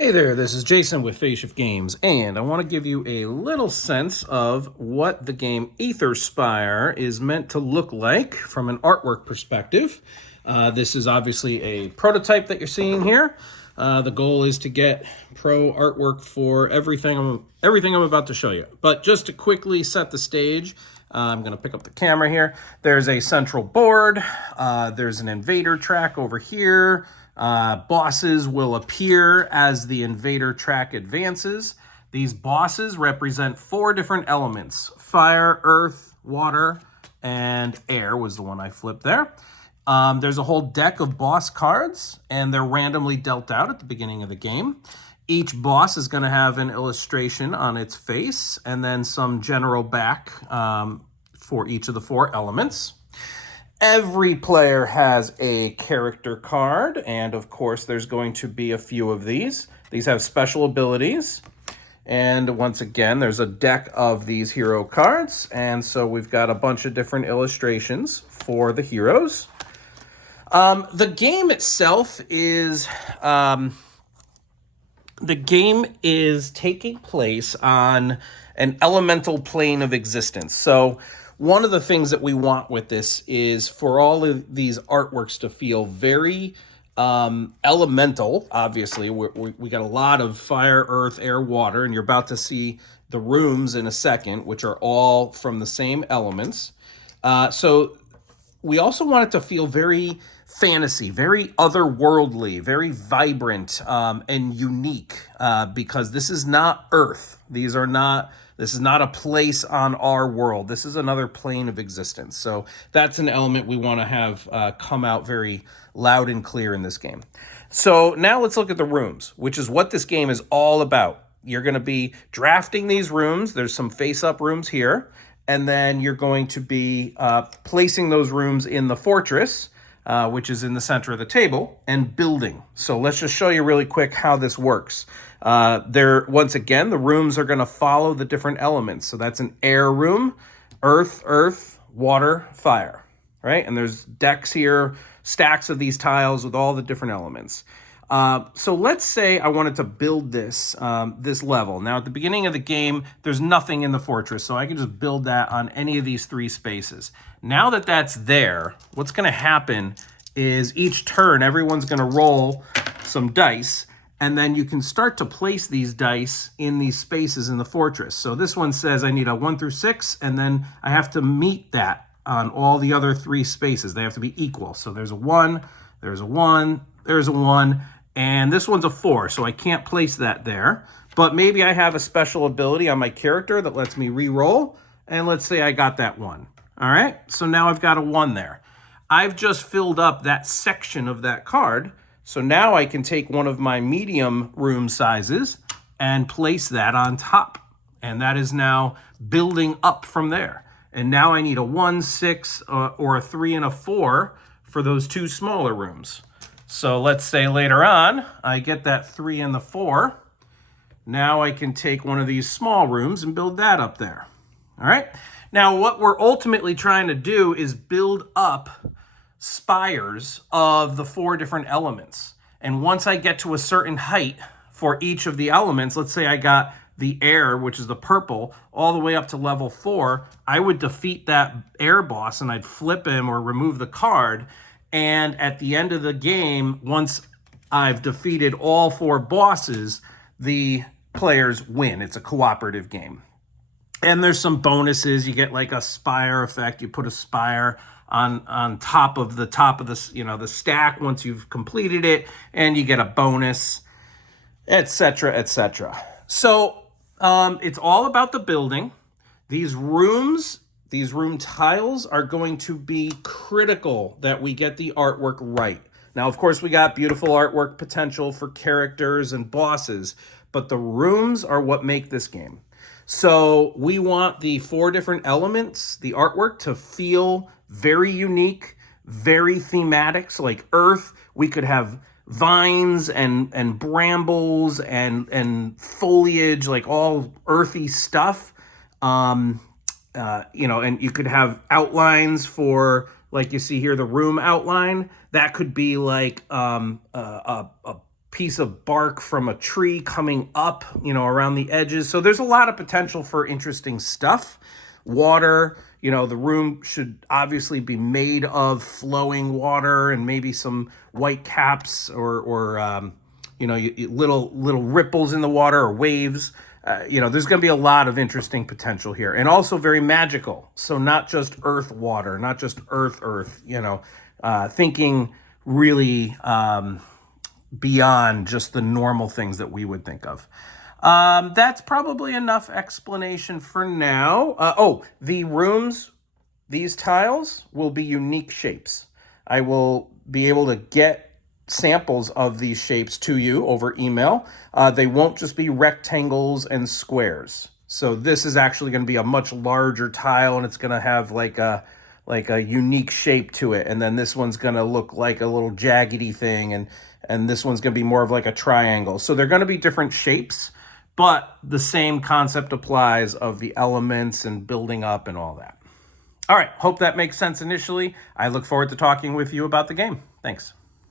Hey there, this is Jason with Face Games, and I want to give you a little sense of what the game Aetherspire is meant to look like from an artwork perspective. This is obviously a prototype that you're seeing here. The goal is to get pro artwork for everything I'm about to show you. But just to quickly set the stage, I'm going to pick up the camera here. There's a central board. There's an invader track over here. Bosses will appear as the invader track advances. These bosses represent 4 different elements: fire, earth, water, and air was the one I flipped there. There's a whole deck of boss cards, and they're randomly dealt out at the beginning of the game. Each boss is going to have an illustration on its face, and then some general back for each of the 4 elements. Every player has a character card, and of course there's going to be a few of these. These have special abilities, and once again there's a deck of these hero cards, and so we've got a bunch of different illustrations for the heroes. The game itself is taking place on an elemental plane of existence. So one of the things that we want with this is for all of these artworks to feel very elemental. Obviously, we got a lot of fire, earth, air, water, and you're about to see the rooms in a second, which are all from the same elements. So we also want it to feel very fantasy, very otherworldly, very vibrant, and unique, because this is not Earth. This is not a place on our world. This is another plane of existence. So that's an element we want to have come out very loud and clear in this game. So now let's look at the rooms, which is what this game is all about. You're going to be drafting these rooms. There's some face-up rooms here. And then you're going to be placing those rooms in the fortress, which is in the center of the table, and building. So let's just show you really quick how this works. Once again, the rooms are going to follow the different elements. So that's an air room, earth, water, fire, right? And there's decks here, stacks of these tiles with all the different elements. So let's say I wanted to build this level. Now, at the beginning of the game, there's nothing in the fortress, so I can just build that on any of these 3 spaces. Now that that's there, what's going to happen is each turn, everyone's going to roll some dice, and then you can start to place these dice in these spaces in the fortress. So this one says I need a 1 through 6, and then I have to meet that on all the other 3 spaces. They have to be equal. So there's a 1, there's a 1, there's a 1, and this one's a 4, so I can't place that there. But maybe I have a special ability on my character that lets me re-roll, and let's say I got that 1. All right, so now I've got a 1 there. I've just filled up that section of that card, so now I can take one of my medium room sizes and place that on top. And that is now building up from there. And now I need a 1, 6, or a 3 and a 4 for those 2 smaller rooms. So let's say later on, I get that 3 and the 4. Now I can take one of these small rooms and build that up there. All right. Now what we're ultimately trying to do is build up spires of the 4 different elements. And once I get to a certain height for each of the elements, let's say I got the air, which is the purple, all the way up to level 4, I would defeat that air boss and I'd flip him or remove the card. And at the end of the game, once I've defeated all 4 bosses, the players win. It's a cooperative game. And there's some bonuses. You get like a spire effect. You put a spire on top of the the stack once you've completed it, and you get a bonus, etc., etc. So it's all about the building. These room tiles are going to be critical that we get the artwork right. Now, of course, we got beautiful artwork potential for characters and bosses, but the rooms are what make this game. So we want the 4 different elements, the artwork, to feel very unique, very thematic. So like Earth, we could have vines and brambles and foliage, like all earthy stuff. And you could have outlines for, like you see here, the room outline. That could be like a piece of bark from a tree coming up, around the edges. So there's a lot of potential for interesting stuff. Water, the room should obviously be made of flowing water and maybe some white caps or little ripples in the water or waves. There's going to be a lot of interesting potential here, and also very magical. So not just earth water, not just earth, thinking really beyond just the normal things that we would think of. That's probably enough explanation for now. The rooms, these tiles will be unique shapes. I will be able to get samples of these shapes to you over email. They won't just be rectangles and squares. So this is actually going to be a much larger tile, and it's going to have like a unique shape to it. And then this one's going to look like a little jaggedy thing, and this one's going to be more of like a triangle. So they're going to be different shapes, but the same concept applies of the elements and building up and all that. All right, hope that makes sense initially. I look forward to talking with you about the game. Thanks.